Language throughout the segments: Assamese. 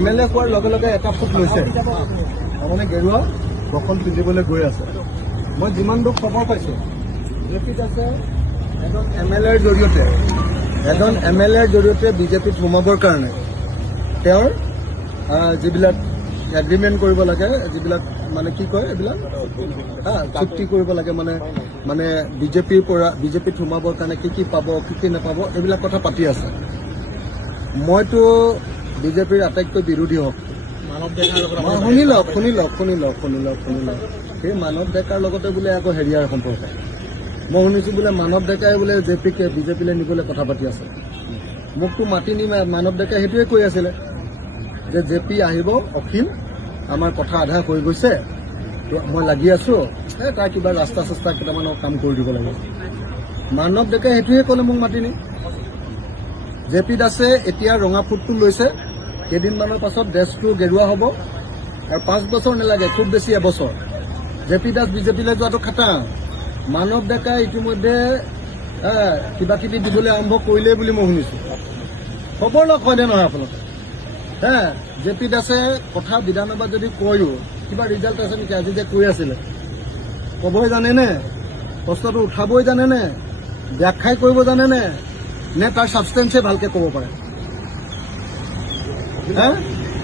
MLA হোৱাৰ লগে লগে এটা ফুট লৈছে তাৰমানে গেৰুৱা বসন পিন্ধিবলৈ গৈ আছে। মই যিমান দূৰ খবৰ পাইছোঁ জেপিত আছে এজন MLAৰ জৰিয়তে বিজেপিত সোমাবৰ কাৰণে তেওঁৰ যিবিলাক এগ্ৰিমেণ্ট কৰিব লাগে, যিবিলাক মানে কি কয় এইবিলাক চুক্তি কৰিব লাগে, মানে বিজেপিত সোমাবৰ কাৰণে কি পাব কি নাপাব এইবিলাক কথা পাতি আছে। মইতো বিজেপিৰ আটাইতকৈ বিৰোধী হওক। শুনি লওক সেই মানৱ ডেকাৰ লগতে বোলে আকৌ হেৰিয়াৰ সম্পৰ্ক। মই শুনিছোঁ বোলে মানৱ ডেকাই বোলে বিজেপিলৈ নিবলৈ কথা পাতি আছে। মোকতো মাতি নি মানৱ ডেকাই সেইটোৱে কৈ আছিলে যে জেপি আহিব, অখিল আমাৰ কথা আধা হৈ গৈছে, মই লাগি আছোঁ, তাৰ কিবা ৰাস্তা কেইটামানৰ কাম কৰি দিব লাগিব। মানৱ ডেকাই সেইটোৱে ক'লে মোক মাতি নি। জেপি দাসে এতিয়া ৰঙা ফুটটো লৈছে, কেইদিনমানৰ পাছত ড্ৰেছটো গেৰুৱা হ'ব আৰু 5 বছৰ নালাগে, খুব বেছি এবছৰ জেপি দাস বিজেপিলৈ যোৱাটো খাটাং। মানৱ ডেকাই ইতিমধ্যে কিবা কিবি দিবলৈ আৰম্ভ কৰিলে বুলি মই শুনিছোঁ। খবৰ লওক হয়নে নহয় আপোনালোকে? জেপি দাসে কথা বিধানসভাত যদি কয়ো কিবা ৰিজাল্ট আছে নেকি? আজি যে কৈ আছিলে ক'বই জানেনে? প্ৰশ্নটো উঠাবই জানেনে? ব্যাখ্যাই কৰিব জানেনে? নে তাৰ ছাবষ্টেঞ্চে ভালকে ক'ব পাৰে?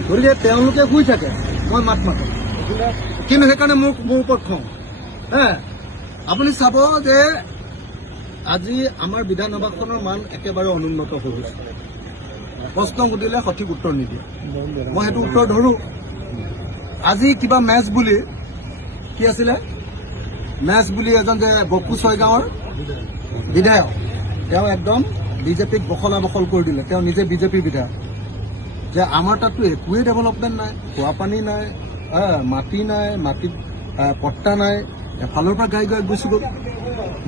গতিকে তেওঁলোকে শুই থাকে, মই মাত মাতো, কিন্তু সেইকাৰণে মোৰ ওপৰত খং। আপুনি চাব যে আজি আমাৰ বিধানসভাখনৰ মান একেবাৰে অনুন্নত হৈ গৈছে। প্ৰশ্ন সুধিলে সঠিক উত্তৰ নিদিয়ে, মই সেইটো উত্তৰ ধৰো। আজি কিবা মেচ বুলি কি আছিলে, মেচ বুলি এজন যে বকু ছয়গাঁৱৰ বিধায়ক, তেওঁ একদম বিজেপিক বখলা কৰি দিলে। তেওঁ নিজে বিজেপিৰ বিধায়ক, যে আমাৰ তাততো একোৱেই ডেভেলপমেণ্ট নাই, খোৱা পানী নাই, মাটি নাই, মাটিত পট্টা নাই, এফালৰ পৰা গাই গুচি গ'ল।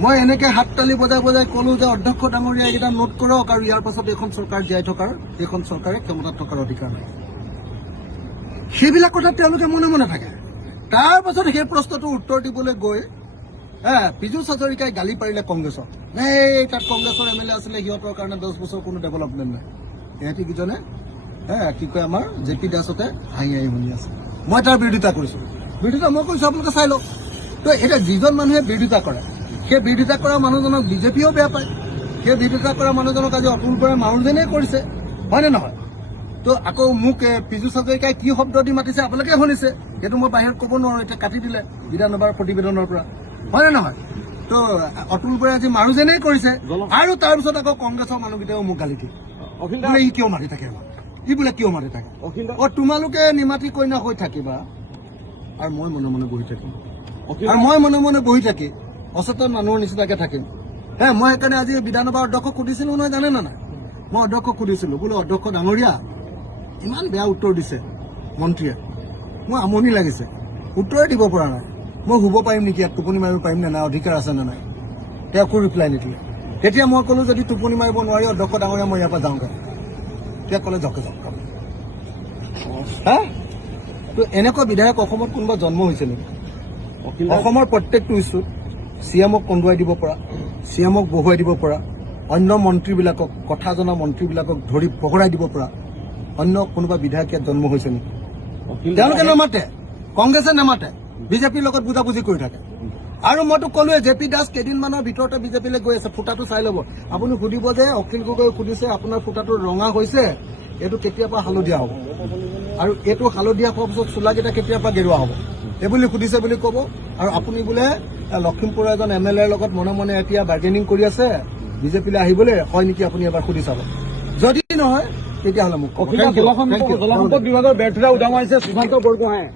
মই এনেকে হাত তালি বজাই ক'লো যে অধ্যক্ষ ডাঙৰীয়া এইকেইটা নোট কৰক, আৰু ইয়াৰ পাছত এইখন চৰকাৰ জীয়াই থকাৰ, এইখন চৰকাৰে ক্ষমতাত থকাৰ অধিকাৰ নাই। সেইবিলাক কথা তেওঁলোকে মনে মনে থাকে। তাৰ পাছত সেই প্ৰশ্নটোৰ উত্তৰ দিবলৈ গৈ পীযুষ হাজৰিকাই গালি পাৰিলে কংগ্ৰেছক, এই তাত কংগ্ৰেছৰ MLA আছিলে, সিহঁতৰ কাৰণে 10 বছৰ কোনো ডেভেলপমেণ্ট নাই। সিহঁতি কিজনে কি কয় আমাৰ জেপি দাসতে হাঁহি শুনি আছে। মই তাৰ বিৰোধিতা কৰিছোঁ। মই কৈছোঁ আপোনালোকে চাই লওক। তো এতিয়া যিজন মানুহে বিৰোধিতা কৰে, সেই বিৰোধিতা কৰা মানুহজনক বিজেপিও বেয়া পায়। সেই বিৰোধিতা কৰা মানুহজনক আজি অতুল বৰাই মাৰোজনেই কৰিছে, হয়নে নহয়? তো আকৌ মোক পীযুষ হাজৰিকাই কি শব্দ দি মাতিছে আপোনালোকে শুনিছে, সেইটো মই বাহিৰত ক'ব নোৱাৰো, এতিয়া কাটি দিলে বিধানসভাৰ প্ৰতিবেদনৰ পৰা, হয়নে নহয়? তো অতুল বৰাই আজি মাৰোজনেই কৰিছে, আৰু তাৰপিছত আকৌ কংগ্ৰেছৰ মানুহকেইটাও মোক গালি দিয়ে, বোলে ই কিয় মাতি থাকে, বোলে কিয় মাতি থাকে। তোমালোকে নিমাতি কইনা হৈ থাকিবা আৰু মই মনে মনে বহি থাকিম, আৰু মই মনে মনে বহি থাকি অচেতন মানুহৰ নিচিনাকে থাকিম। মই সেইকাৰণে আজি বিধানসভাৰ অধ্যক্ষক সুধিছিলো নহয়, জানে না নাই? মই অধ্যক্ষক সুধিছিলো, বোলো অধ্যক্ষ ডাঙৰীয়া ইমান বেয়া উত্তৰ দিছে মন্ত্ৰীয়ে, মোৰ আমনি লাগিছে, উত্তৰে দিব পৰা নাই, মই শুব পাৰিম নেকি, ইয়াত টোপনি মাৰিব পাৰিম নে নাই, অধিকাৰ আছে নে নাই? তেওঁ একো ৰিপ্লাই নিদিলে। তেতিয়া মই ক'লো যদি টোপনি মাৰিব নোৱাৰি অধ্যক্ষ ডাঙৰীয়া মই ইয়াৰ পৰা যাওঁগৈ। তেতিয়া ক'লে যাওক। তো এনেকুৱা বিধায়ক অসমত কোনোবা জন্ম হৈছে নেকি? অসমৰ প্ৰত্যেকটো ইছ্যুত CMক কন্দুৱাই দিব পৰা, CMক বহুৱাই দিব পৰা, অন্য মন্ত্ৰীবিলাকক, কথা জনা মন্ত্ৰীবিলাকক ধৰি পহৰাই দিব পৰা অন্য কোনোবা বিধায়ক ইয়াত জন্ম হৈছে নেকি? তেওঁলোকে নামাতে, কংগ্ৰেছে নামাতে, বিজেপিৰ লগত বুজাবুজি কৰি থাকে। আৰু মইতো ক'লোৱে জেপি দাস কেইদিনমানৰ ভিতৰতে বিজেপিলৈ গৈ আছে। ফুটাটো চাই ল'ব আপুনি, সুধিব যে অখিল গগৈ সুধিছে আপোনাৰ ফুটাটো ৰঙা হৈছে, এইটো কেতিয়াৰ পৰা হালধীয়া হ'ব, আৰু এইটো হালধীয়া হোৱাৰ পিছত চোলাকেইটা কেতিয়াৰ পৰা গেৰুৱা হ'ব, এইবুলি সুধিছে বুলি ক'ব। আৰু আপুনি বোলে লখিমপুৰৰ এজন MLAৰ লগত মনে মনে এতিয়া বাৰ্গেনিং কৰি আছে বিজেপিলৈ আহিবলৈ, হয় নেকি? আপুনি এবাৰ সুধি চাব, যদি নহয় তেতিয়াহ'লে মোক জলসম্পদ বিভাগৰ ব্যৰ্থতা উদঙাইছে সুশান্ত বৰগোহাঁয়ে।